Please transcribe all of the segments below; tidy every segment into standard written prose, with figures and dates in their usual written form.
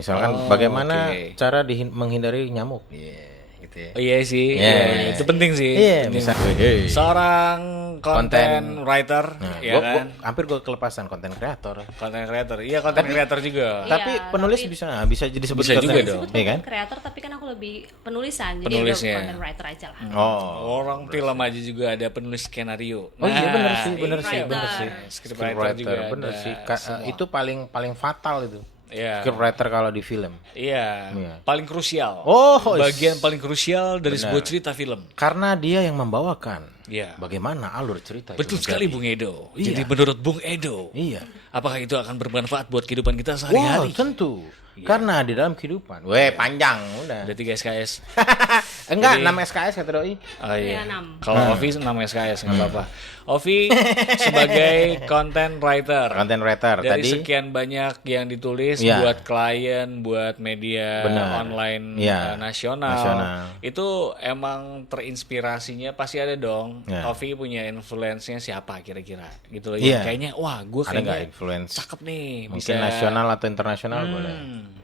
Misalkan bagaimana cara menghindari nyamuk. Gitu ya. Oh, iya sih, itu penting sih. Iya, Penting. misalnya Seorang content writer, ya kan? Hampir gue kelepasan konten kreator. Content creator, iya content creator juga. Tapi penulis bisa disebut bisa juga dong. Iya kan? Kreator, tapi kan aku lebih penulisan, jadi Penulisnya. content writer aja lah. Orang film aja juga ada penulis skenario. Oh iya benar sih. Scriptwriter juga bener ada sih. semua. Itu paling fatal itu. Iya. Scriptwriter kalau di film. Iya, paling krusial. Bagian paling krusial dari sebuah cerita film. Karena dia yang membawakan. Iya. Bagaimana alur cerita Betul itu sekali menjadi. Bung Edo. Jadi menurut Bung Edo, Iya. apakah itu akan bermanfaat buat kehidupan kita Wow, sehari-hari? tentu. Karena di dalam kehidupan. Panjang udah. Ada 3 SKS. Enggak, Jadi- 6 SKS kata doi. Oh iya. Iya, 6. Kalau Ovi 6 SKS nggak apa-apa. Ovi sebagai content writer. Content writer Dari tadi. sekian banyak yang ditulis Iya. buat klien, buat media Benar. online Iya. nasional, itu emang terinspirasinya pasti ada dong. Iya. Ovi punya influence-nya siapa kira-kira gitu loh. Iya. Yang kayaknya wah gue Ada nggak kayaknya influence? cakep nih. Mungkin bisa nasional atau internasional boleh.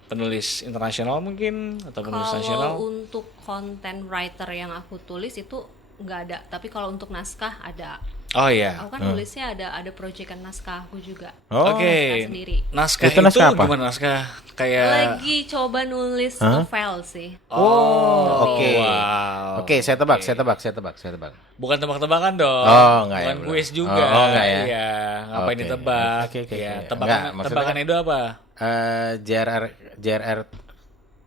penulis internasional mungkin atau penulis nasional. Kalau untuk content writer yang aku tulis itu nggak ada, tapi kalau untuk naskah ada. Oh iya. Aku kan nulisnya ada proyekan naskah aku juga. Oh. Oke. Naskah sendiri. Naskah Itu naskah apa? gimana naskah? Kayak Lagi coba nulis novel sih. Oke. Wow. Oke, saya tebak. Bukan tebak-tebakan dong. Oh, enggak ya, Bukan belum. kuis juga. Oh, enggak ya. Iya, ngapain Oke. Ah, ditebak? Oke. Ya, Enggak, tebakan maksudnya tebakan kan- Edo apa? JRR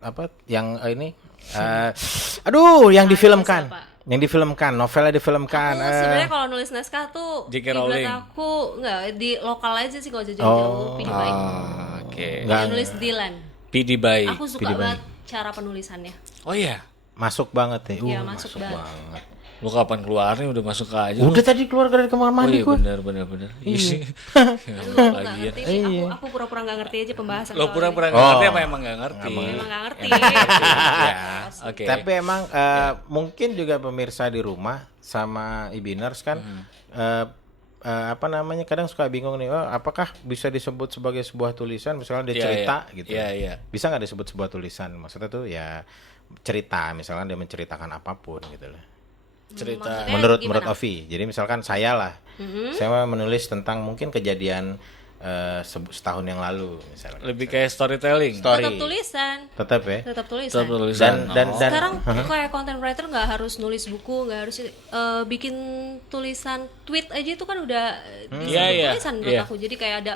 apa yang ini aduh yang difilmkan. siapa? Yang difilmkan, novelnya difilmkan. Aku sebenarnya kalau nulis naskah tuh J.K. ibarat Rowling. aku nggak di lokal aja sih, kalau jauh-jauh pilih baik. Oke. Enggak, Yang nulis Dylan. PD baik. Aku suka banget cara penulisannya. Oh iya. masuk banget nih. Iya, masuk banget. Lu kapan keluarnya udah masuk aja. lu. Udah tadi keluar dari kamar Oh mandi iya gua. benar. Iya sih. Aduh, nggak Lagian. ngerti nih. Aku pura-pura nggak ngerti aja pembahasan. Lo soal pura-pura ini. nggak ngerti apa emang nggak ngerti? Emang nggak ngerti. Ya, oke. Tapi emang mungkin juga pemirsa di rumah sama Ibiners kan apa namanya kadang suka bingung nih, apakah bisa disebut sebagai sebuah tulisan misalnya dia Iya, cerita iya. gitu. Iya. Bisa nggak disebut sebuah tulisan? Maksudnya tuh ya cerita, misalkan dia menceritakan apapun gitu loh. Cerita. Maksudnya Menurut gimana? Ovi. Jadi misalkan saya lah. Saya menulis tentang mungkin kejadian setahun yang lalu misalnya. Lebih kayak storytelling. Tetap tulisan. Tetap ya. Tetap tulisan. Tetap tulisan. Dan Sekarang kayak content writer nggak harus nulis buku, nggak harus bikin tulisan tweet aja itu kan udah disebut Iya, tulisan menurut iya. aku. Jadi kayak ada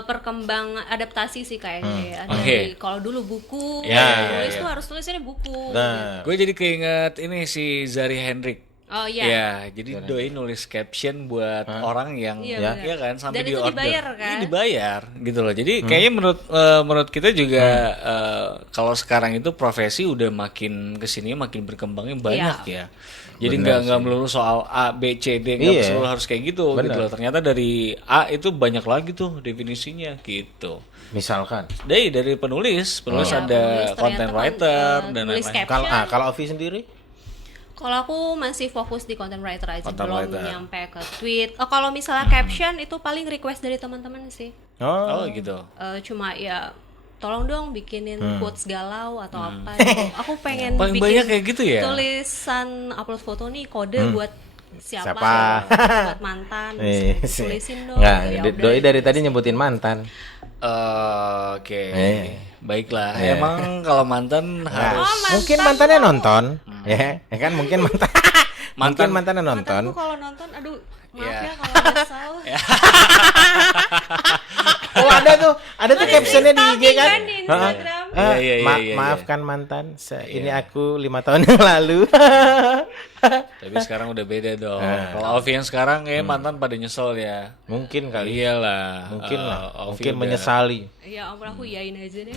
perkembangan adaptasi sih kayaknya ya. Oke. Kalau dulu buku, Iya, nulis iya. tuh harus tulisannya buku. Nah, Gue jadi keinget ini si Zari Hendrik. Oh iya. Ya, jadi doi nulis caption buat orang yang Iya, benar. kan sampai Dan itu di-order. dibayar, kan? Iya, dibayar gitu loh. Jadi kayaknya menurut kita juga kalau sekarang itu profesi udah makin kesini makin berkembangnya banyak ya. Jadi nggak melulu soal A, B, C, D, nggak Iya. selalu harus kayak gitu gitu loh. Ternyata dari A itu banyak lagi tuh definisinya gitu. misalkan Dari penulis Iya, ada penulis, content ternyata writer dan nulis lain-lain. caption. kalau Ovi sendiri Kalau aku masih fokus di content writer aja, Content belum writer. nyampe ke tweet. Kalau misalnya caption itu paling request dari teman-teman sih. Oh gitu. Cuma ya tolong dong bikinin quotes galau atau apa gitu. Aku pengen Paling bikin banyak kayak gitu ya? tulisan upload foto nih, kode buat siapa? Siapa? Buat mantan. Tulisin dong. Nggak, Ya udah. doi dari tadi nyebutin mantan. Oke. Iya. Baiklah. Emang kalau mantan harus Mungkin mantannya nonton, ya kan mungkin mungkin mantannya nonton. Mantanku kalau nonton, aduh maaf Iya. ya kalau nyesel. Oh ada tuh captionnya di IG kan? Kan di Instagram. Iya, iya. Maafkan mantan, ini aku 5 tahun yang lalu. Tapi sekarang udah beda dong. Kalau Ovi yang sekarang kayak mantan pada nyesel ya. Mungkin kali, Iyalah. mungkin lah, Ovi mungkin udah- menyesali. Ya ampun, aku iyain aja deh.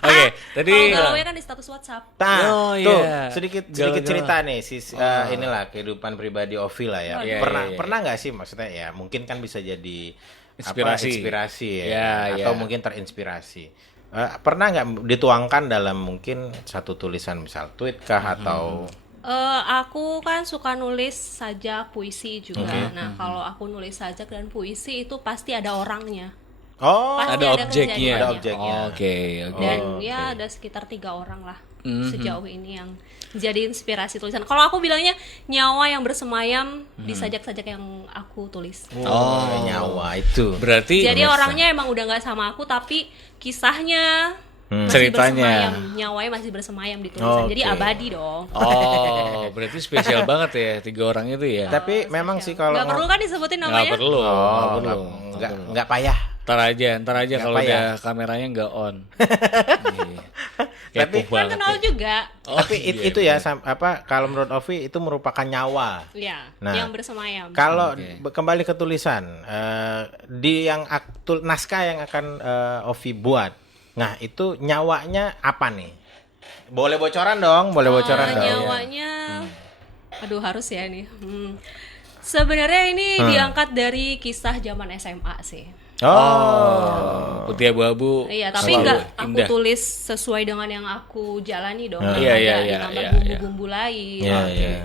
Oke, tadi Kalau galau kan di status WhatsApp. Tuh, iya. sedikit Galau-galau. cerita nih inilah kehidupan pribadi Ovi lah ya. Iya, pernah iya, iya. pernah nggak sih maksudnya ya mungkin kan bisa jadi inspirasi ya, Iya, atau iya. mungkin terinspirasi. Pernah nggak dituangkan dalam mungkin satu tulisan misal tweet kah atau Aku kan suka nulis sajak, puisi juga. Nah, kalau aku nulis sajak dan puisi itu pasti ada orangnya. Oh, Pasti Ada objeknya. kejadiannya. Ada objeknya. Oke, oke. Dan Oh, ya oke. ada sekitar 3 orang lah sejauh ini yang jadi inspirasi tulisan. Kalau aku bilangnya nyawa yang bersemayam di sajak-sajak yang aku tulis. Oh, nyawa itu. Berarti Jadi orangnya emang udah nggak sama aku, tapi kisahnya masih Ceritanya. bersemayam, nyawanya masih bersemayam di tulisan. Jadi Oke. abadi dong. Oh, berarti spesial banget ya 3 orang itu ya. Tapi memang sih kalau Nggak perlu kan disebutin Nggak namanya? perlu. Oh, nggak perlu. nggak payah. Ntar aja kalau Nggak payah. udah kameranya nggak on. Iya. Tapi- Kepo Kan banget kenal ya. juga. Oh, Tapi iya, itu ya apa kalau menurut Ovi itu merupakan nyawa. Ya, Nah, yang bersemayam. Kalau Oke. kembali ke tulisan di yang naskah yang akan Ovi buat. Nah, itu nyawanya apa nih? Boleh bocoran dong, boleh bocoran dong. Nyawanya, aduh harus ya ini. Sebenarnya ini diangkat dari kisah zaman SMA sih. Oh. Putih abu-abu. Iya, tapi selalu nggak aku indah. tulis sesuai dengan yang aku jalani dong. Iya, Ada iya, ditambah iya, bumbu-bumbu lain. Iya, gitu. iya.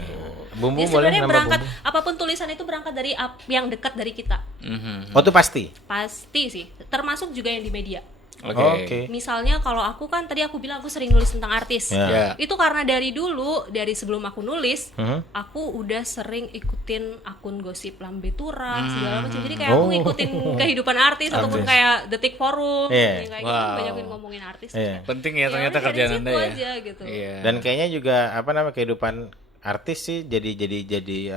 Bumbu Jadi boleh sebenarnya nambah berangkat bumbu. apapun tulisan itu berangkat dari yang dekat dari kita. Mhm. Oh, itu pasti. Pasti sih, termasuk juga yang di media. Oke. Oke. Misalnya kalau aku kan tadi aku bilang aku sering nulis tentang artis. Ya. Ya. Itu karena dari dulu, dari sebelum aku nulis, Mhm. aku udah sering ikutin akun gosip Lambe Tura segala macam. Jadi kayak aku Oh. ngikutin kehidupan artis ataupun kayak Detik Forum, Iya. yang kayak gitu Wow. banyak yang ngomongin artis. Iya. Penting ya Ya ternyata udah dari kerjaan situ Anda ya. aja gitu. Iya. Dan kayaknya juga apa namanya kehidupan artis sih jadi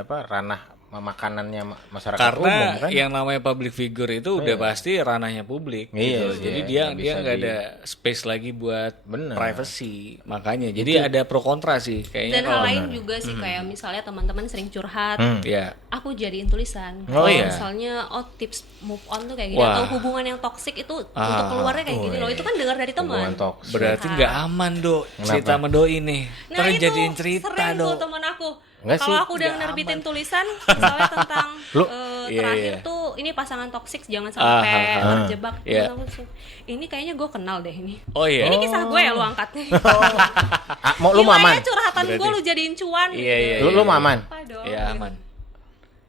apa ranah makanannya masyarakat umum Karena kan. yang namanya public figure itu udah pasti ranahnya publik Iya gitu. sih, Jadi iya, dia nggak dia bisa nggak ada space lagi buat Bener. privacy. Makanya jadi ada pro kontra sih kayaknya Dan hal kalau lain juga sih kayak misalnya teman-teman sering curhat, ya. aku jadiin tulisan. Oh, Kayak iya. Misalnya tips move on tuh kayak gini Wah. atau hubungan yang toksik itu untuk keluarnya kayak gini loh. Itu kan dengar dari teman. Hubungan toksik. Berarti nggak aman, Dok. Cerita sama Doi nih. Nah Terus itu jadiin cerita, sering tuh Dok. teman aku. Enggak sih, Kalau aku udah nerbitin tulisan misalnya tentang Lu- terakhir Iya. tuh ini pasangan toksik jangan sampai terjebak. Iya. Terus aku langsung, ini kayaknya gue kenal deh ini. Oh iya. Ini kisah gue ya lu angkatnya. Mau lu Gimana aman? ya curhatan gue lu jadiin cuan. Iya, iya, Lu aman? Apa dong? Iya, aman.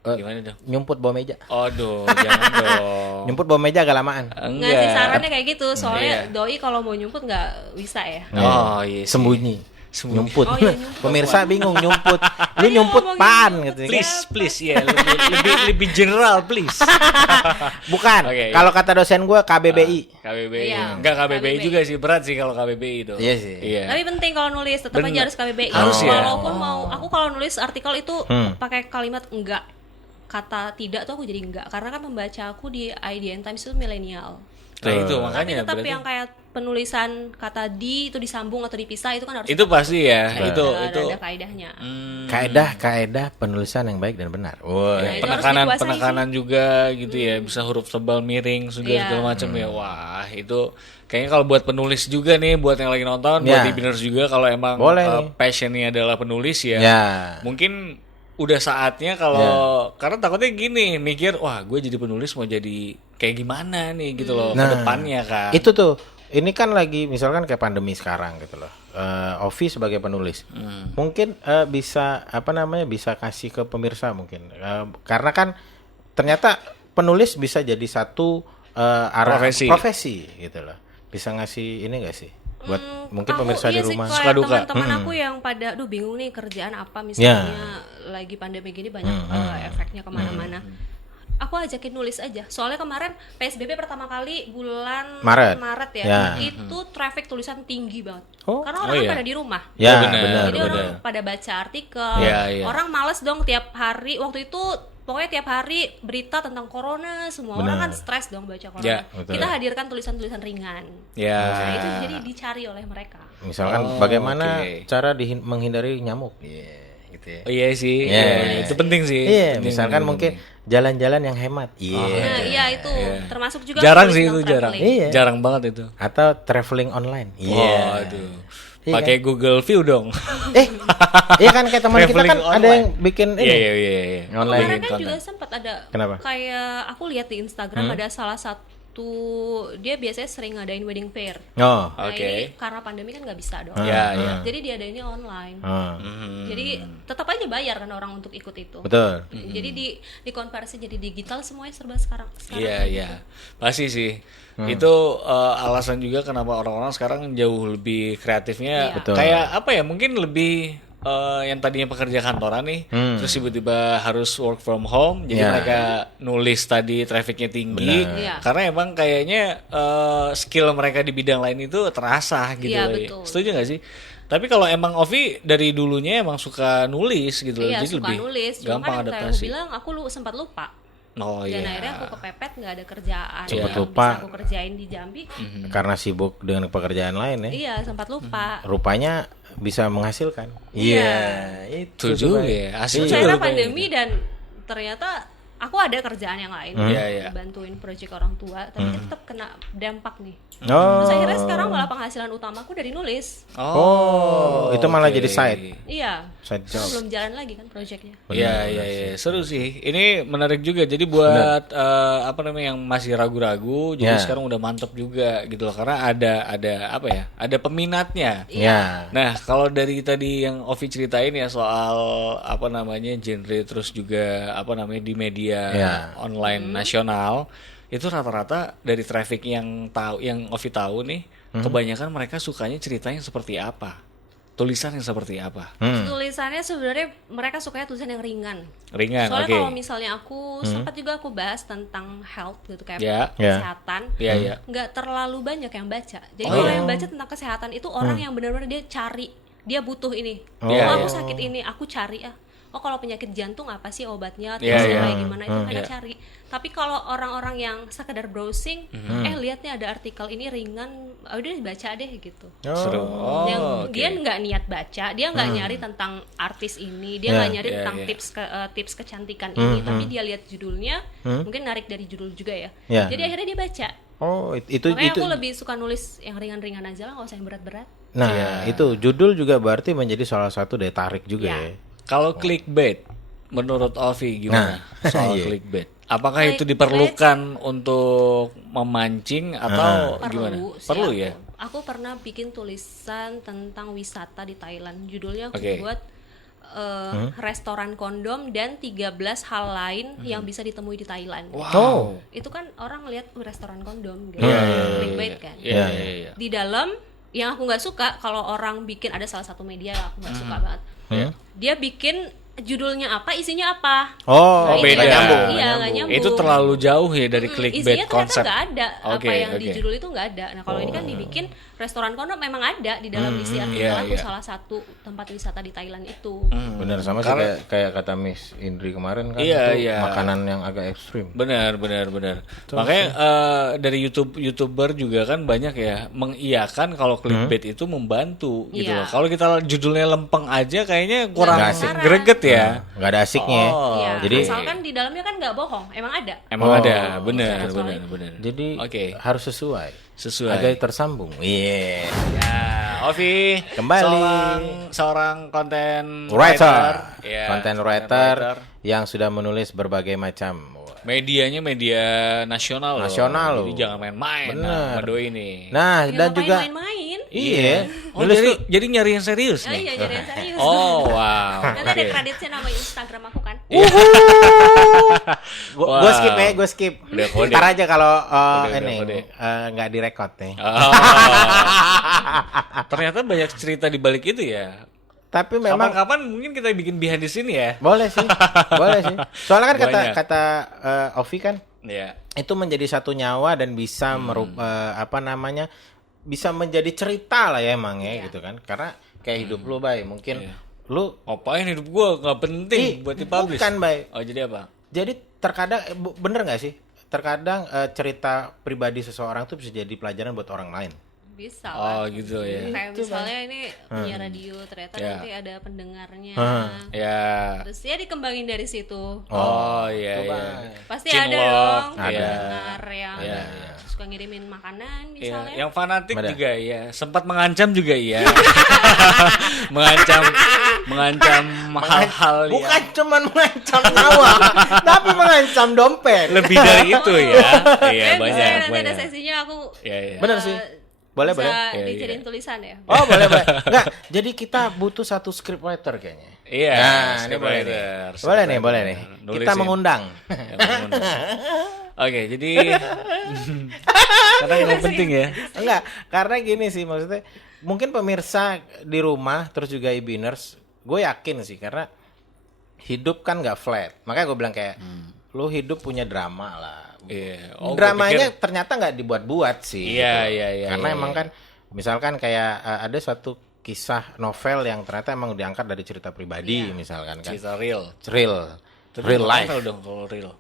Gimana dong? Nyumput bawah meja. Aduh, jangan dong. Nyumput bawah meja agak lamaan. Ngasih sarannya kayak gitu, Iya. soalnya doi kalau mau nyumput nggak bisa ya. Oh, iya. sih. Sembunyi. Nyumput. Oh, iya, nyumput. Pemirsa bingung nyumput. Lu Tadi nyumput ngomongin pan nyumput gitu. Please ya, lebih general please. Bukan. Oke, iya. Kalau kata dosen gue KBBI. KBBI. Iya, Enggak KBBI KBBI juga sih, berat sih kalau KBBI itu. Iya sih. Iya. Tapi penting kalau nulis tetap aja Bener. harus KBBI. Harus ya? Walaupun mau aku kalau nulis artikel itu Hmm. pakai kalimat enggak. Kata tidak tuh aku jadi enggak karena kan pembaca aku di IDN Times itu milenial. Nah, itu Tapi makanya tetap berarti yang kayak penulisan kata di itu disambung atau dipisah itu kan harus itu pasti ya. tetap Itu ada kaidahnya. Kaedah penulisan yang baik dan benar. Wah. Ya, itu harus penekanan dikuasai penekanan juga gitu ya, bisa huruf tebal miring juga Iya. segala macam ya. Wah, itu kayaknya kalau buat penulis juga nih, buat yang lagi nonton, buat Ya. e-beaners juga kalau emang Boleh nih. passionnya adalah penulis ya. Ya. Mungkin udah saatnya kalau karena takutnya gini mikir wah gue jadi penulis mau jadi kayak gimana nih gitu loh Nah, ke depannya kan. Itu tuh. Ini kan lagi misalkan kayak pandemi sekarang gitu loh. Ovi sebagai penulis. Mungkin bisa apa namanya bisa kasih ke pemirsa mungkin. Karena kan ternyata penulis bisa jadi satu arah profesi gitu loh. Bisa ngasih ini gak sih? Buat mungkin Aku- pemirsa di iya sih, rumah. kayak Suka duka. teman-teman aku yang pada aduh bingung nih kerjaan apa misalnya lagi pandemi gini banyak efeknya kemana-mana. Aku ajakin nulis aja. Soalnya kemarin PSBB pertama kali bulan Maret. ya. Ya. Itu traffic tulisan tinggi banget. Oh. Karena orang Oh, kan iya. pada di rumah. Ya, Oh, benar, benar, Jadi orang benar. pada baca artikel. Iya, iya. Orang males dong tiap hari. Waktu itu pokoknya tiap hari berita tentang corona, semua orang kan stres dong baca corona. Ya, betul. Kita hadirkan tulisan-tulisan ringan. Ya. Nah, itu jadi dicari oleh mereka. Misalkan bagaimana oke. cara menghindari nyamuk. Gitu ya. Oh iya sih. Iya. Iya, itu penting sih. Iya, Penting, misalkan penting, mungkin penting. jalan-jalan yang hemat. Iya. Nah, iya itu termasuk juga Jarang tulis sih tentang itu jarang. traveling. Iya. Jarang banget itu. Atau traveling online. Iya. Waduh. Iya Pakai Google View dong. Iya kan kayak teman kita kan Traveling ada yang online. bikin ini. Iya, iya, iya, iya. Online. Kemarin kan konten. juga sempat ada Kenapa? kayak aku lihat di Instagram ada salah satu itu dia biasanya sering ngadain wedding fair. Oh. Nah, Oke. ini karena pandemi kan nggak bisa dong. Iya. Jadi dia ada ini online. Hmm. Jadi tetap aja bayar kan orang untuk ikut itu. Betul. Jadi dikonversi jadi digital semuanya serba sekarang. Iya. Pasti sih. Itu alasan juga kenapa orang-orang sekarang jauh lebih kreatifnya. Iya. Betul. Kayak apa ya? Mungkin lebih yang tadinya pekerja kantoran nih, terus tiba-tiba harus work from home, jadi Iya. mereka nulis tadi trafficnya tinggi, Benar. Iya. karena emang kayaknya skill mereka di bidang lain itu terasa gitu. Iya, loh. betul. Setuju nggak sih? Tapi kalau emang Ovi dari dulunya emang suka nulis gitu, loh, Iya, jadi suka lebih nulis. Cuma gampang kan kayak aku adaptasi. bilang aku sempat lupa. Oh Dan iya. akhirnya aku kepepet nggak ada kerjaan Sempat yang lupa. bisa aku kerjain di Jambi. Karena sibuk dengan pekerjaan lain ya. Iya, sempat lupa. Rupanya bisa menghasilkan. Iya. Itu Itu juga Bay. ya, asik Terus juga akhirnya rupanya. pandemi dan ternyata aku ada kerjaan yang lain. Iya. Bantuin proyek orang tua, tapi tetap kena dampak nih. Oh. Terus akhirnya sekarang malah penghasilan utamaku dari nulis. Oh, itu malah oke. jadi side Iya. side Karena job. belum jalan lagi kan proyeknya. Iya, seru sih. Ini menarik juga. Jadi buat apa namanya yang masih ragu-ragu, jadi Ya. sekarang udah mantep juga gitu loh. Karena ada apa ya? Ada peminatnya. Ya. Nah, kalau dari tadi yang Ovi ceritain ya soal apa namanya genre, terus juga apa namanya di media Ya. online nasional, itu rata-rata dari traffic yang Ovi tahu nih, kebanyakan mereka sukanya ceritanya seperti apa, tulisan yang seperti apa, Tulisannya sebenarnya mereka sukanya tulisan yang ringan. ringan, Soalnya oke, kalau misalnya aku sempat juga aku bahas tentang health gitu kayak Ya. kesehatan. Iya. Nggak terlalu banyak yang baca. Jadi kalau yang baca tentang kesehatan itu orang yang benar-benar dia cari, dia butuh ini. Iya, Aku iya. sakit ini, aku cari oh kalau penyakit jantung apa sih obatnya, Iya, terus iya. kayak gimana itu mereka Iya. cari. Tapi kalau orang-orang yang sekedar browsing, lihat nih ada artikel ini ringan, udah baca deh gitu. Seru. Oh, Yang oke. dia nggak niat baca, dia nggak nyari tentang artis ini, dia Ya. nggak nyari Ya, tentang ya. tips kecantikan ini, tapi dia lihat judulnya, mungkin narik dari judul juga ya. Ya. Jadi akhirnya dia baca. Oh, itu Makanya aku lebih suka nulis yang ringan-ringan aja lah, nggak usah yang berat-berat. Nah, itu judul juga berarti menjadi salah satu daya tarik juga Ya. ya. Kalau clickbait, menurut Ovi gimana soal iya. clickbait? Apakah itu diperlukan untuk memancing atau gimana? Sih Perlu aku. ya. Aku pernah bikin tulisan tentang wisata di Thailand. Judulnya aku Oke. buat restoran kondom dan 13 hal lain yang bisa ditemui di Thailand. Oh. Itu kan orang lihat restoran kondom gitu. Iya, Clickbait kan. Iya. Di dalam yang aku nggak suka kalau orang bikin, ada salah satu media yang aku nggak suka banget. Dia bikin judulnya apa, isinya apa. Oh, Oh, itu beda. nggak Nyambung, Iya, nggak nyambung. Itu terlalu jauh ya dari clickbait Isinya ternyata konsep. nggak ada. Oke, Apa yang di oke. judul itu nggak ada. Nah kalau ini kan dibikin restoran kondom, memang ada di dalam isi artikel iya, aku iya. salah satu tempat wisata di Thailand itu. Benar sama sih kayak kata Miss Indri kemarin kan, Iya, itu iya. makanan yang agak ekstrim. Benar. Makanya dari YouTuber juga kan banyak ya mengiyakan kalau clickbait itu membantu gitu Iya. loh. Kalau kita judulnya lempeng aja kayaknya kurang Nggak asik. greget ya. Nggak ada asiknya. Oh, Iya, jadi- asalkan di dalamnya kan nggak bohong, emang ada. Emang Oh. ada, benar. Jadi Oke. harus sesuai. Sesuai. Agar tersambung. Iya. Ya, Ovi Kembali. seorang konten Writer. Ya, Content content writer yang sudah menulis berbagai macam. Medianya media nasional, Nasional loh. Jadi loh. jangan main-main Bener. sama Doi ini. Nah, Ya, dan ngapain juga main-main. iya. Oh, Nulis jadi, tuh jadi nyari yang serius Oh nih. iya, jadi yang serius. Oh, wow. Nanti ada Oke. kreditnya nama Instagram aku kan. Gue Wow. skip ya, gue skip. Udah kode. Ntar aja kalau Udah ini kode. nggak direkod nih. Oh. Ternyata banyak cerita di balik itu ya. Tapi memang Kapan-kapan mungkin kita bikin behind the scene ya. boleh sih, boleh sih. Soalnya kan Banyak. kata Ovi kan Ya. itu menjadi satu nyawa dan bisa apa namanya, bisa menjadi cerita lah ya emang ya gitu kan. Karena kayak hidup lu, Bay, mungkin lu Ngapain hidup gua nggak penting buat dipublish. bukan, Bay. Oh, jadi apa? Jadi terkadang bener nggak sih? Terkadang cerita pribadi seseorang tuh bisa jadi pelajaran buat orang lain. Bisa Oh, lah. gitu ya. Kayak misalnya ini punya radio, ternyata Ya. nanti ada pendengarnya. Ya. Terus ya dikembangin dari situ. Oh, iya iya. Pasti Chinwalk. ada dong Ada. pendengar yang Iya, suka ngirimin makanan Iya, misalnya. yang fanatik Ada. juga ya, sempat mengancam juga ya. mengancam hal-hal Bukan yang cuman mengancam nyawa, tapi mengancam dompet. lebih dari itu ya. Iya, banyak. Nanti ada banyak. sesinya aku Iya. Bener sih. Boleh, bisa boleh. Iya, dijadiin tulisan ya. Oh, boleh, boleh. Enggak, jadi kita butuh satu scriptwriter kayaknya. Iya, Nah, ini scriptwriter, boleh nih. scriptwriter. Boleh nih, boleh nih. Kita Nulisin. mengundang. Ya, mengundang. Oke, jadi karena yang penting ya. Enggak, karena gini sih maksudnya, mungkin pemirsa di rumah terus juga Ibiners, gue yakin sih karena hidup kan nggak flat. Makanya gue bilang kayak lu hidup punya drama lah. Iya. Oh, Dramanya gua pikir- ternyata nggak dibuat-buat sih. Iya, gitu. iya. Karena iya, emang iya. kan misalkan kayak ada suatu kisah novel yang ternyata emang diangkat dari cerita pribadi misalkan kan. cerita real. Real. Tapi Real life. Novel dong kalau real.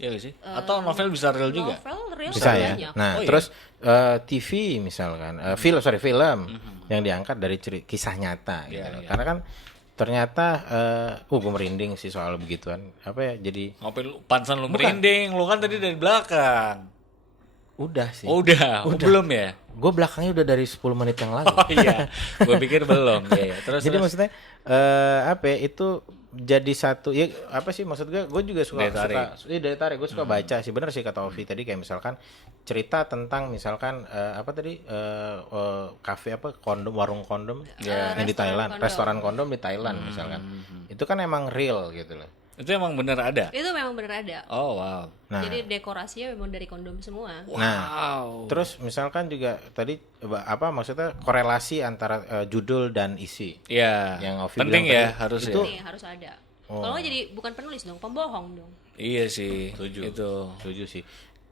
Iya gak sih? Atau novel bisa real juga? Novel real Bisa ya. banyak. Nah, Oh, iya. terus TV misalkan, film yang diangkat dari kisah nyata gitu. Iya, iya. Karena kan ternyata gue merinding sih soal begituan. Apa ya? Jadi Ngopi lu, pansan lu merinding, lu kan tadi dari belakang. udah sih. Oh, udah. Oh, belum ya? Gue belakangnya udah dari 10 menit yang lalu. Oh iya. Gue pikir belum. Iya, iya. Terus Jadi terus. maksudnya apa ya, itu jadi satu ya apa sih maksud gue juga suka Daya tarik. daya tarik gue suka baca sih, bener sih kata Ovi tadi, kayak misalkan cerita tentang misalkan apa tadi kafe apa kondom, warung kondom yang di Thailand, restoran kondom di Thailand misalkan, itu kan emang real gitu loh. Itu emang bener ada. Itu memang benar ada. Oh, wow. Nah, Jadi dekorasinya memang dari kondom semua. Wow. terus misalkan juga tadi apa maksudnya korelasi antara judul dan isi. Iya. Yang Ovi penting bilang ya, tadi, harus itu- ya. Nih harus ada. Kalau nggak jadi bukan penulis dong, pembohong dong. Iya sih. Setuju. Itu. Setuju sih.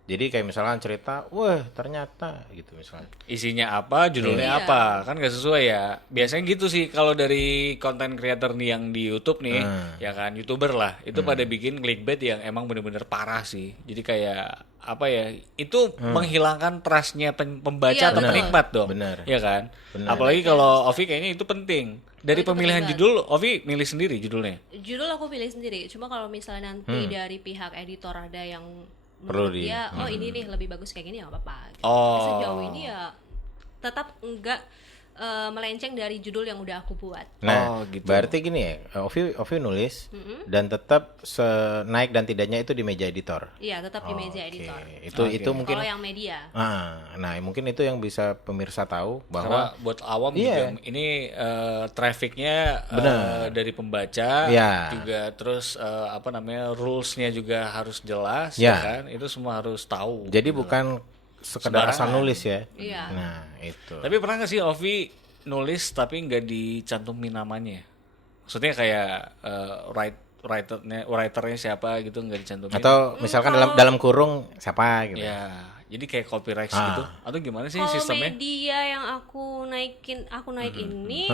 Jadi kayak misalkan cerita, wah ternyata gitu misalnya. Isinya apa, judulnya Iya. apa, kan gak sesuai ya. Biasanya gitu sih kalau dari konten creator nih yang di YouTube nih, ya kan, YouTuber lah, itu pada bikin clickbait yang emang bener-bener parah sih. Jadi kayak apa ya, itu menghilangkan trustnya pembaca Iya, atau bener. penikmat dong. Bener. Ya kan? Bener. Apalagi kalau Ovi kayaknya itu penting. Dari itu pemilihan penting judul, Ovi milih sendiri judulnya. Judul aku pilih sendiri. Cuma kalau misalnya nanti dari pihak editor ada yang Perlu menurut di- dia, oh ini nih lebih bagus kayak gini, nggak apa-apa. Gitu. Oh. Sejauh ini ya tetap enggak melenceng dari judul yang udah aku buat. Nah, Oh, gitu. berarti gini ya, Ovi nulis dan tetap naik dan tidaknya itu di meja editor. Iya, tetap di meja Oke, editor. itu mungkin. Kalau yang media, Nah, mungkin itu yang bisa pemirsa tahu Karena bahwa buat awam Iya. juga ini trafficnya Benar. dari pembaca, Iya. juga terus apa namanya rulesnya juga harus jelas, Iya. ya kan? Itu semua harus tahu. jadi bukan sekedar asal Sembarangan. nulis ya. Iya. Nah, itu. Tapi pernah nggak sih Ovi nulis tapi nggak dicantumin namanya? Maksudnya kayak writernya siapa gitu nggak dicantumin? Atau misalkan dalam kurung siapa gitu. ya, jadi kayak copyright gitu? Atau gimana sih kalau sistemnya? media yang aku naik ini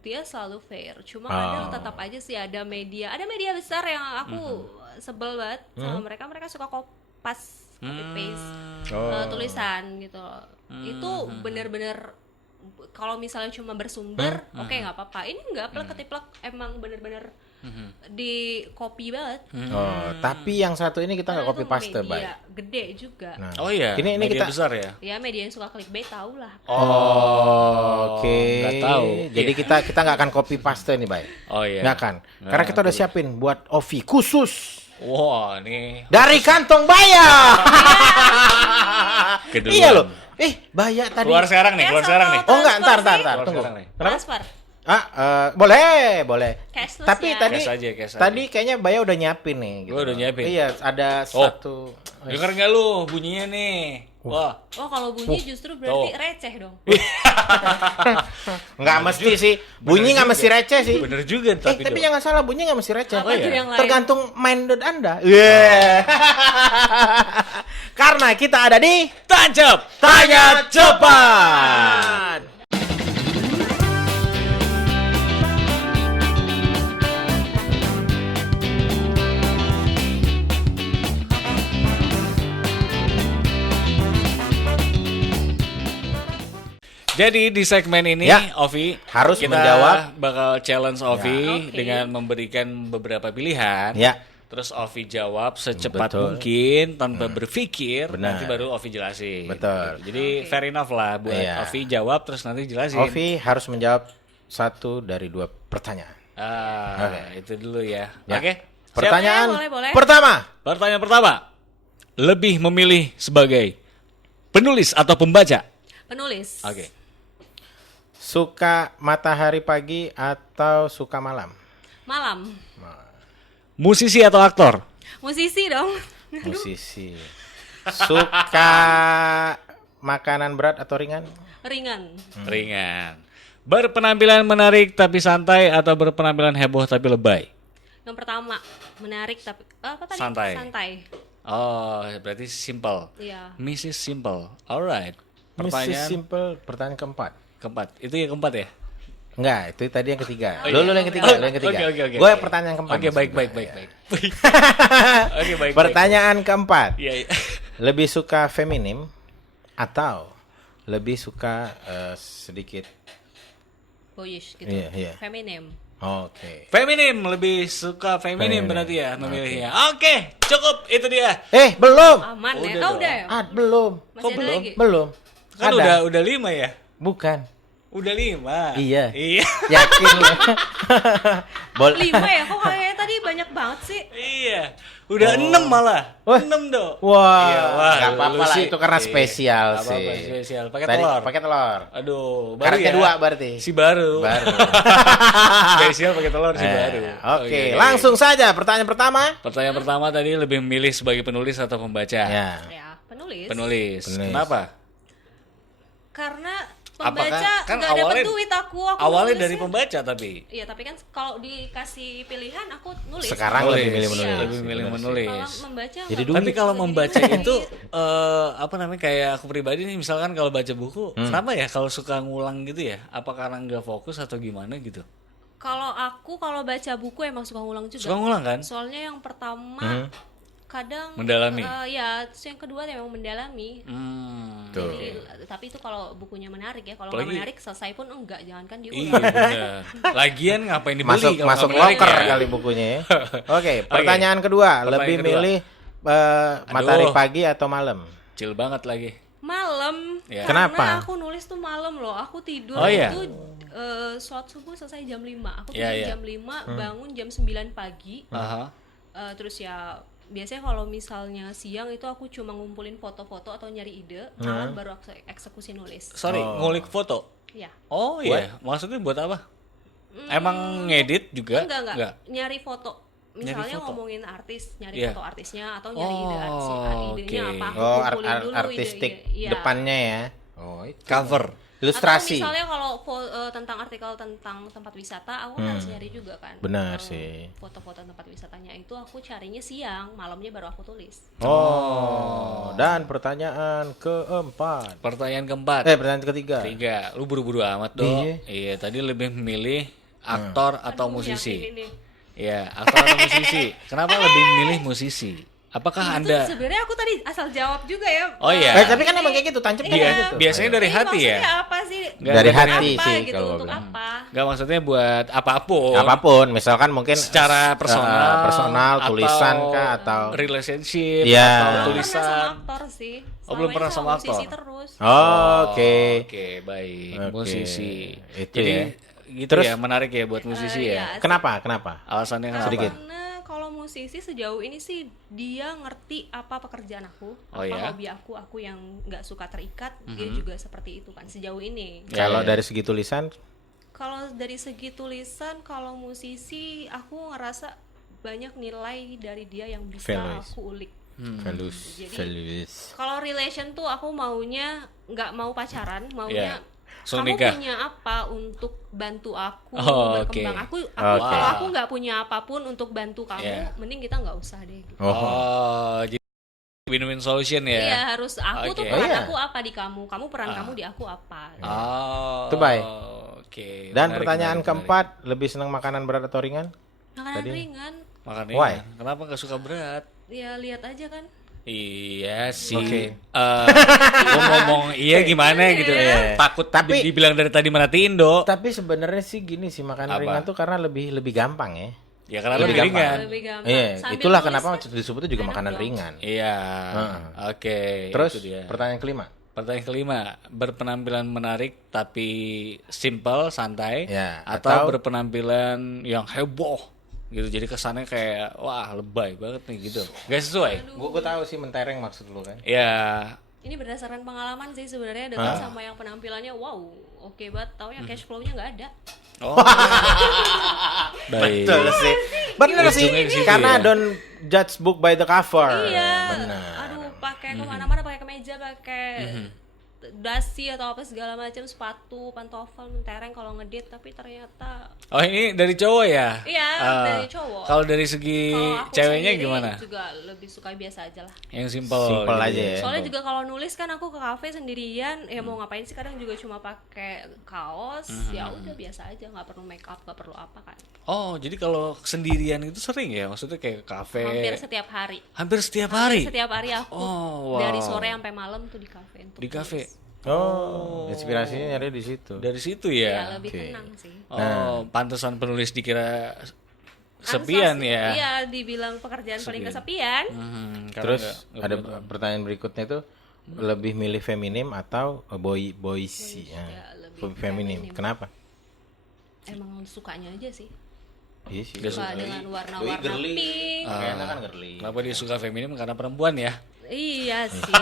dia selalu fair. Cuma kadang tetap aja sih ada media besar yang aku sebel banget sama mereka. Mereka suka kopas, copy paste tulisan gitu loh. Itu bener-bener kalau misalnya cuma bersumber, oke nggak apa-apa. Ini nggak plek-ketiplek, emang bener-bener di copy banget. Tapi yang satu ini kita nggak Karena copy itu paste, media Bay. gede juga. Nah, Oh iya, ini media kita besar ya? Ya media yang suka clickbait tau lah. Oke. nggak tahu. Jadi kita nggak akan copy paste nih, Bay. Oh iya. Nggak akan. Karena kita udah siapin buat Ovi khusus Wah, nih dari kantong Baya. keduluan. Iya loh. Baya tadi. Keluar sekarang nih, keluar sekarang nih. Oh enggak, ntar. Keluar Tunggu. sekarang nih. Kenapa? Transfer. Boleh. Cashless Tapi ya. tadi Cash aja, cash tadi kayaknya Baya udah nyiapin nih. Gitu. Gua udah nyiapin. Iya, ada satu. Denger nggak lu bunyinya nih? Wah, Oh kalau bunyi justru berarti receh dong. Nggak mesti sih. Bunyi nggak mesti receh sih. bener juga Tapi dong. jangan salah, bunyi nggak mesti receh. Apa tuh yang lain? Tergantung minded Anda. Iya. Karena kita ada di Tancap, Tanya Cepat. Jadi di segmen ini, Ya, Ovi harus kita menjawab. bakal challenge Ovi Oke. dengan memberikan beberapa pilihan. Ya. Terus Ovi jawab secepat Betul. mungkin tanpa berpikir. Benar. Nanti baru Ovi jelasin. Betul. Gitu. Jadi fair enough lah buat Iya. Ovi jawab terus nanti jelasin. Ovi harus menjawab 1 dari 2 pertanyaan. Itu dulu ya. Ya. Oke. Pertanyaan Boleh. pertama. Pertanyaan pertama. Lebih memilih sebagai penulis atau pembaca? Penulis. Oke. Suka matahari pagi atau suka malam? Malam. Musisi atau aktor? Musisi dong. Musisi. Suka makanan berat atau ringan? Ringan. Ringan. Berpenampilan menarik tapi santai atau berpenampilan heboh tapi lebay? Yang pertama, menarik tapi apa tadi? Santai. Santai. Oh, berarti simple. Iya. Mrs. Simple. Alright. Mrs. Pertanyaan Simple, pertanyaan keempat. keempat. Itu yang keempat ya? Enggak, itu tadi yang ketiga. Oh, Lu iya. yang ketiga, lu yang ketiga. Oke. Gue pertanyaan keempat. Oke, baik. Oke, baik. Pertanyaan keempat. Iya. Lebih suka feminim atau lebih suka sedikit? Boyish gitu. Iya. Feminim. Oke. Feminim, lebih suka feminim Feminim. berarti ya memilihnya. Oke, cukup itu dia. Belum. Aman Udah ya? dong. Udah ya? Belum. Masih Kok ada belum? lagi? Belum. Kan Ada. udah 5 ya? Bukan. Udah 5. Iya. Iya. Yakin lu? Boleh. 5 ya? Kok kayaknya tadi banyak banget sih? Iya. Udah 6 malah. Wah. 6 dong. Wah, Iya, nggak lu apa-apa lah sih. itu karena Iya. spesial Nggak sih. apa-apa, spesial. Pakai Tadi telur. pakai telur. Aduh, baru Karetnya ya. 2 berarti. Si baru. Baru. Spesial pakai telur si baru. Oke, langsung saja pertanyaan pertama. Pertanyaan pertama tadi lebih memilih sebagai penulis atau pembaca? Ya. Ya, penulis. Penulis. Penulis. Kenapa? Karena Apakah- pembaca kan nggak dapet awalnya- duit aku Awalnya nulisnya. dari pembaca tapi. Iya, tapi kan kalau dikasih pilihan aku nulis. Sekarang Nulis. lebih milih menulis. Iya. Lebih milih Benar sih. menulis. Kalau membaca Jadi nggak duit. Tapi kalau Jadi membaca duit. itu apa namanya kayak aku pribadi nih misalkan kalau baca buku, kenapa ya kalau suka ngulang gitu ya? Apa karena nggak fokus atau gimana gitu? kalau baca buku emang suka ngulang juga. Suka ngulang kan? Soalnya yang pertama kadang Mendalami. Ya, terus yang kedua memang mendalami. Tuh. Jadi, tapi itu kalau bukunya menarik ya. Kalau nggak Apalagi- menarik selesai pun enggak, jangankan Iya diulang. benar. Lagian ngapain dibeli Masuk kalau masuk nggak menarik locker ya? kali bukunya ya. Oke, pertanyaan kedua, Pertanyaan lebih kedua. milih matahari pagi atau malam? Chill banget lagi. Malam. Ya. Karena Kenapa? aku nulis tuh malam loh. Aku tidur Oh, iya? itu sholat subuh selesai jam 5. Aku Iya, tidur iya. jam 5, bangun jam 9 pagi. Aha. Terus ya biasanya kalau misalnya siang itu aku cuma ngumpulin foto-foto atau nyari ide, malam baru aku eksekusi nulis. Sorry, ngulik foto. Ya. Oh iya, maksudnya buat apa? Emang ngedit juga? Enggak. Nyari foto. Misalnya foto. ngomongin artis, nyari Iya. foto artisnya atau nyari ide idenya oke. apa, aku Oh, kumpulin dulu artistik ide. Iya. depannya ya. Oh, itu. Cover. Ilustrasi. Atau misalnya kalau tentang artikel tentang tempat wisata, aku harus nyari juga kan. Benar Kalau sih. Foto-foto tempat wisatanya itu aku carinya siang, malamnya baru aku tulis. Dan pertanyaan keempat. Pertanyaan keempat. Pertanyaan ketiga. 3. Lu buru-buru amat dong. Iya. Iya, tadi lebih memilih aktor atau Aduh, musisi. yang ini. Iya, aktor atau musisi. Kenapa lebih memilih musisi? Apakah Itu Anda sebenarnya aku tadi asal jawab juga ya. Oh, iya. Tapi kan emang kayak gitu, tancap kan Iya, kayak gitu. biasanya dari Ini hati ya? maksudnya apa sih? Nggak, Dari bukan hati apa sih gitu, kalau untuk gua bilang. apa? Enggak maksudnya buat apapun. Apapun, misalkan mungkin Secara personal, tulisan kah atau relationship Iya. atau Belum pernah tulisan. sama aktor sih. Oh, belum Selama pernah ini sama musisi aktor. terus. Oke. Oke, baik. Oke. Musisi. Itu Jadi ya. gitu Terus- ya, menarik ya buat musisi Iya. ya. Kenapa? Alasannya kenapa? Sedikit. Karena kalau musisi sejauh ini sih dia ngerti apa pekerjaan aku, Oh, apa ya? hobi aku yang nggak suka terikat, dia juga seperti itu kan sejauh ini. Ya, Kalau ya. dari segi tulisan, Kalau dari segi tulisan, kalau musisi aku ngerasa banyak nilai dari dia yang bisa Values. aku ulik. Jadi- values. Kalau relation tuh aku maunya nggak mau pacaran, Iya. maunya Langsung kamu nikah. punya apa untuk bantu aku Oh, berkembang. oke. Kalau aku nggak punya apapun untuk bantu kamu, Iya. mending kita nggak usah deh. Gitu. Oh, jadi win-win solution ya. Iya, harus aku tuh Oke. peran Iya. aku apa di kamu peran kamu di aku apa. Oh. Itu baik. Oke. Dan menarik, pertanyaan menarik, menarik. keempat, lebih senang makanan berat atau ringan? Makanan Tadi- ringan, Makan Why? ringan. Kenapa gak suka berat? ya lihat aja kan. Iya sih. Oke. Gua ngomong iya gimana gitu ya. Takut Tapi- dibilang dari tadi merhatiin, Do. Tapi sebenarnya sih gini sih, makanan Apa? ringan tuh karena lebih gampang ya. Ya karena Iya, lebih ringan. Lebih gampang. Iya, Sambil itulah nulis kenapa kan disebutnya juga enak makanan dong. ringan. Iya. Oke. Terus itu dia. pertanyaan kelima. Pertanyaan kelima, berpenampilan menarik tapi simple, santai, Ya, atau atau berpenampilan yang heboh gitu. Jadi kesannya kayak wah lebay banget nih gitu. Gak sesuai. gue tahu sih mentereng maksud lu kan. Ya, Ini berdasarkan pengalaman sih sebenarnya dengan sama yang penampilannya wow oke banget, tahu yang cash flow-nya nggak ada. oh. Baik. Betul sih. Bener sih. Ujungnya ke situ Karena ya. don't judge book by the cover. Iya. Benar. Aduh, pakai kemana-mana, pakai kemeja, pakai dasi atau apa segala macam, sepatu, pantofel, mentereng kalau ngedate, tapi ternyata Oh ini dari cowok ya? iya Ah. dari cowok. Kalau dari segi Kalau aku ceweknya sendiri gimana? juga lebih suka biasa aja lah. Yang simple. Simple gitu aja ya. Soalnya juga kalau nulis kan aku ke kafe sendirian, ya mau ngapain sih, kadang juga cuma pakai kaos, ya udah biasa aja, nggak perlu make up, nggak perlu apa kan. Oh jadi kalau sendirian itu sering ya? Maksudnya kayak ke kafe? Hampir setiap hari. Hampir setiap Hampir hari? setiap hari aku Oh, wow. dari sore sampai malam tuh di kafe. untuk Di kafe? nulis. Oh, inspirasinya nyari di situ. Dari situ Ya ya? lebih Oke. tenang sih. Oh, pantesan penulis dikira sepian ya? Iya, dibilang pekerjaan paling kesepian. Karena Terus nggak ada boleh. pertanyaan berikutnya itu lebih milih feminim atau boysy? Ya, lebih Feminim. Kenapa? Emang sukanya aja sih. Iya sih. Dia Suka dengan warna-warna pink. Kayaknya kan girly. Kenapa dia suka feminim? Karena perempuan ya? Iya sih.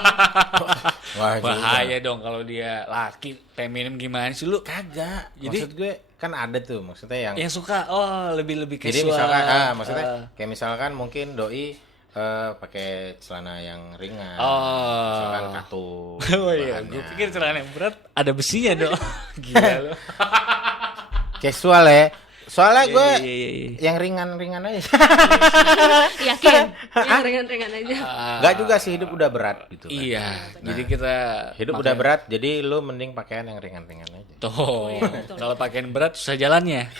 Wah, juga. Bahaya dong kalau dia laki feminim gimana sih lu? Kagak. Jadi- Maksud gue kan ada tuh maksudnya yang Yang suka lebih jadi casual. misalkan maksudnya kayak misalkan mungkin doi pakai celana yang ringan. Misalkan katun. Oh iya, bahannya. gue pikir celana yang berat ada besinya dong. Gila lu. Casual ya. Soalnya gue Iya. yang ringan-ringan aja. Yakin? Yang ringan-ringan aja. Enggak juga sih, hidup udah berat gitu kan. Iya, jadi kita Hidup udah berat, jadi lu mending pakaian yang ringan-ringan aja. tuh. betul. Kalau pakaian berat susah jalannya.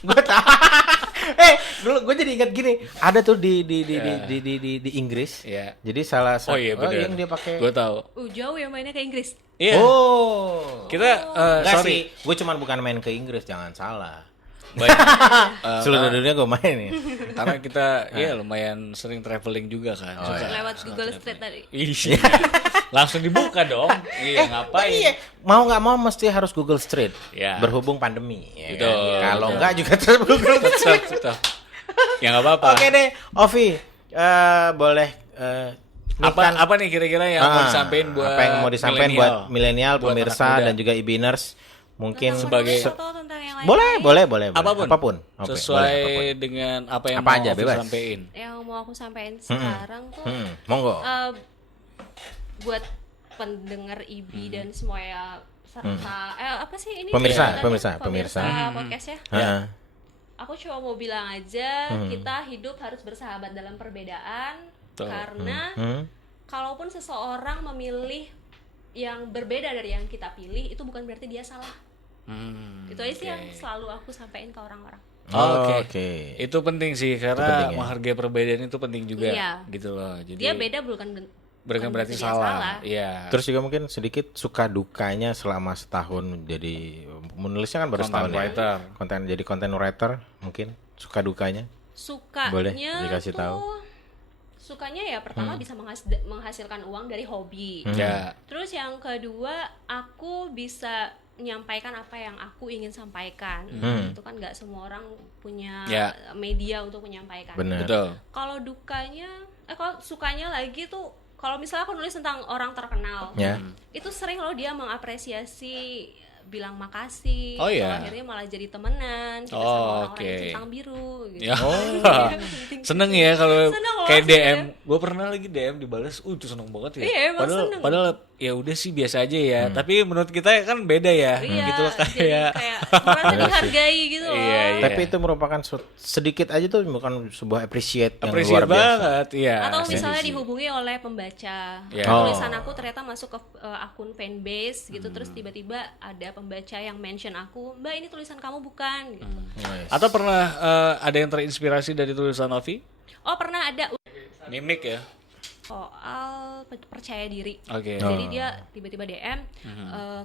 Gue tahu. Dulu gue jadi ingat gini, ada tuh di Inggris. Iya. Jadi salah Oh satu iya benar. yang dia pakai. Gue tahu. Jauh ya mainnya ke Inggris. Iya. Oh. Kita Enggak sorry. sih, gue cuman bukan main ke Inggris, jangan salah. Baik. Seluruh dunia gue main nih. Karena kita ya lumayan sering traveling juga kan. Suka. Lewat Google Street tadi. Iya. Langsung dibuka dong. Iya, ngapain? Iya, mau nggak mau mesti harus Google Street. Ya. Berhubung pandemi. Ya Betul, kan? Kalau betul. nggak juga terus Google Street. Tetap. Ya nggak apa-apa. Oke deh, Ovi, boleh. Apa nih kira-kira yang mau disampaikan buat apa yang mau disampaikan buat milenial, buat pemirsa anak muda? dan juga ibiners mungkin Sebagai- atau tentang yang lain. boleh apapun, Oke, sesuai boleh, apapun. dengan apa yang Apa mau aja, Ovi bebas. sampaikan. Yang mau aku sampaikan sekarang tuh Monggo. buat pendengar IBI dan semua ya serta apa sih ini Pemirsa, sebutannya? pemirsa. podcast ya. Heeh. Aku cuma mau bilang aja kita hidup harus bersahabat dalam perbedaan. Betul. Karena kalaupun seseorang memilih yang berbeda dari yang kita pilih, itu bukan berarti dia salah. Itu aja sih yang selalu aku sampaikan ke orang-orang. Oke. Itu penting sih karena penting ya. menghargai perbedaan itu penting juga. Iya. Gitu loh. Jadi Dia beda bukan berarti dia salah. Iya. Terus juga mungkin sedikit suka dukanya selama setahun jadi menulisnya kan baru Content setahun writer. ya. Jadi content writer mungkin suka dukanya. Sukanya Boleh dikasih tuh, tahu. Sukanya ya pertama bisa menghasilkan uang dari hobi. Ya. Terus yang kedua, aku bisa menyampaikan apa yang aku ingin sampaikan. Itu kan nggak semua orang punya Ya. media untuk menyampaikan. Benar. Betul. Kalau dukanya, kalau sukanya lagi tuh, kalau misalnya aku nulis tentang orang terkenal, Ya. itu sering loh dia mengapresiasi, bilang makasih. Oh, iya. Akhirnya malah jadi temenan kita Oh, sama orang-orang oke. yang centang biru. Gitu. Ya. Penting. Seneng ya kalau Seneng loh, kayak seneng. DM. Gue pernah lagi DM dibalas, itu seneng banget ya. Iya, emang seneng. Padahal ya udah sih biasa aja ya. Tapi menurut kita kan beda ya. Iya, Gitu loh jadi kayak. kayak merasa dihargai gitu loh. Iya, iya. Tapi itu merupakan sedikit aja tuh bukan sebuah appreciate yang Appreciate luar biasa. banget, iya. Atau misalnya Setuju. dihubungi oleh pembaca. Ya. Tulisan aku ternyata masuk ke akun fanbase gitu, terus tiba-tiba ada pembaca yang mention aku, "Mbak, ini tulisan kamu bukan?" gitu. Nice. Atau pernah ada yang terinspirasi dari tulisan Ovi? Oh, pernah ada Mimik ya. soal percaya diri. Oke. Jadi dia tiba-tiba DM,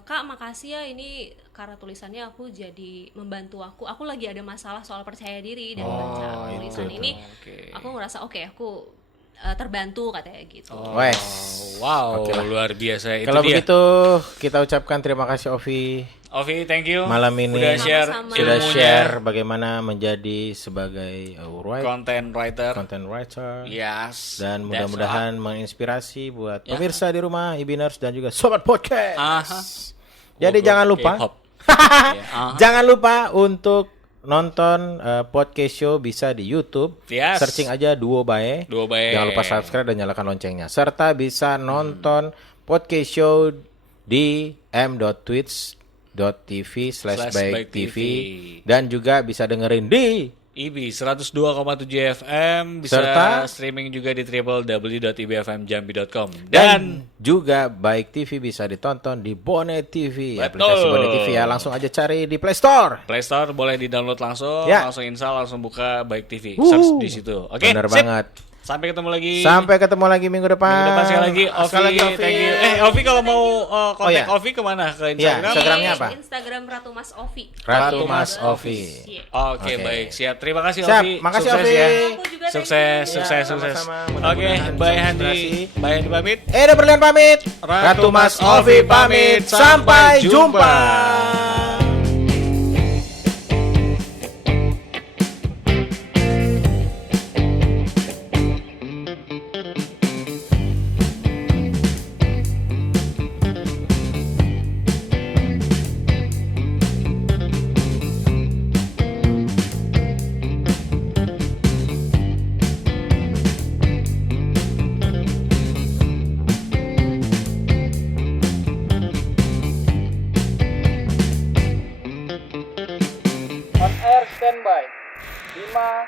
"Kak, makasih ya, ini karena tulisannya aku jadi membantu aku. Aku lagi ada masalah soal percaya diri dan baca tulisan ini. Oke. Aku ngerasa oke, aku terbantu katanya gitu. Wes. Wow, luar biasa itu Kalau dia. begitu kita ucapkan terima kasih Ovi Ovi, thank you. malam ini Udah share Sama-sama. sudah ilmunya. share bagaimana menjadi sebagai Content writer. content writer. Yes. Dan that's mudah-mudahan menginspirasi buat pemirsa di rumah, Ibiners dan juga sobat podcast. Aha. Jadi Gua jangan lupa, K-pop. jangan lupa untuk nonton podcast show bisa di YouTube. Yes. Searching aja Duo Bae. Duo Bae. Jangan lupa subscribe dan nyalakan loncengnya. Serta bisa nonton podcast show di m.twitch.tv/baiktv dan juga bisa dengerin di IBI 102,7 FM, bisa Serta streaming juga di www.ibfmjambi.com dan juga Baik TV bisa ditonton di Bonet TV. Betul. Aplikasi Bonet TV ya, langsung aja cari di Play Store. Play Store boleh di-download langsung, Ya. langsung install, langsung buka Baik TV, search di situ. Oke, Bener sip. banget. Sampai ketemu lagi. Sampai ketemu lagi minggu depan. Minggu depan sekali lagi. Sekali lagi, Ovi, thank you. Ovi kalau mau kontak iya. Ovi kemana? Ke Iya, Instagram? Instagramnya apa? Instagram Ratu Mas Ovi. Ratu Mas Ovi. Iya. Oke, Oke. baik. Siap. Terima kasih Siap, Ovi. makasih, Sukses Ovi. ya. Aku juga Sukses, thank you. sukses, Ya, sukses. sama-sama. Oke, Mudah-mudahan bye bisa Handi. inspirasi. Bye Handi pamit. Eda Berlian pamit. Ratu Mas Ovi pamit. Sampai jumpa. On air standby. 5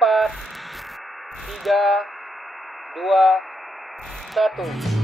4 3 2 1